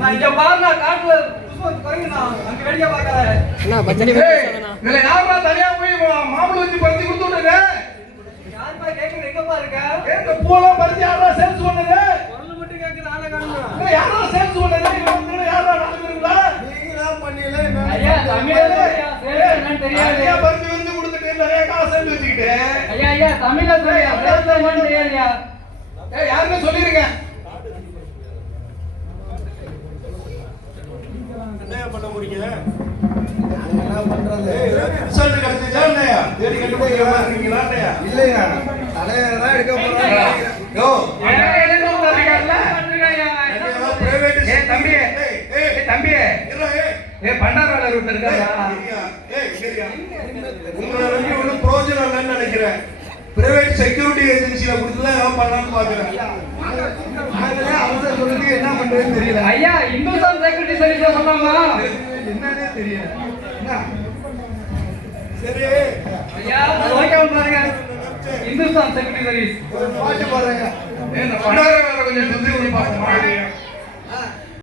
நான் இங்க பாருங்க காட்டுல புஷ்பம் குறையுனா அங்க வெடிக்க பார்க்கற அண்ணா பச்சடி பேசுறேனா இல்ல யாரா தனியா போய் மாம்பழம் வச்சு பறிச்சு கொடுத்துட்டே யாரா கேக்குற எங்கப்பா இருக்க எங்க பூலாம் பறிச்சு யாரா சேல்ஸ் பண்ணது குரல் மட்டும் கேக்குது ஆளை காணோம் யாரா சேல்ஸ் பண்ணது இவங்க யாரா நடந்துறீங்களா நீங்க தான் பண்ணீல ஐயா தமிழ்ல சேல்ஸ் என்னன்னு தெரியாது ஐயா பறிச்சு வந்து கொடுத்துட்டு நிறைய காசு சேர்த்து வச்சிட்டே ஐயா தமிழ்ல சொல்லியா சேல்ஸ் என்னன்னு தெரியாதுயா யாருன்னு சொல்லிருங்க என்ன பண்ண போறீங்க என்ன பண்றது ரிசல்ட் கிடைச்சதா இல்லையா தேடி கண்டுபிடிக்க மாட்டீங்களா இல்லையா இல்லையா தலையறா எடுக்க போறாங்க யோ என்ன பண்றீங்கல்ல பண்றீங்க பிரைவேட் தம்பி தம்பி பண்டாரவாள ரூட் இருக்காடா சரியா உங்கள நம்பி ஒண்ணும் பிரயோஜனம் இல்லன்னு நினைக்கிறேன் பிரைவேட் செக்யூரிட்டி ஏஜென்சில கொடுத்துதான் என்ன பண்ணலாம்னு பாக்குறேன் நாங்களே அவசர சொல்லுங்க என்ன பண்றதுன்னு தெரியல ஐயா இந்துஸ்தான் செக்யூரிட்டி சர்வீஸ் சொன்னாமா என்னன்னே தெரியல என்ன சரி ஐயா ஓகே பாருங்க இந்துஸ்தான் செக்யூரிட்டி சர்வீஸ் பாட்டு பாருங்க என்ன பண்டாரவாள கொஞ்சம் சுத்தி வந்து பாப்போமா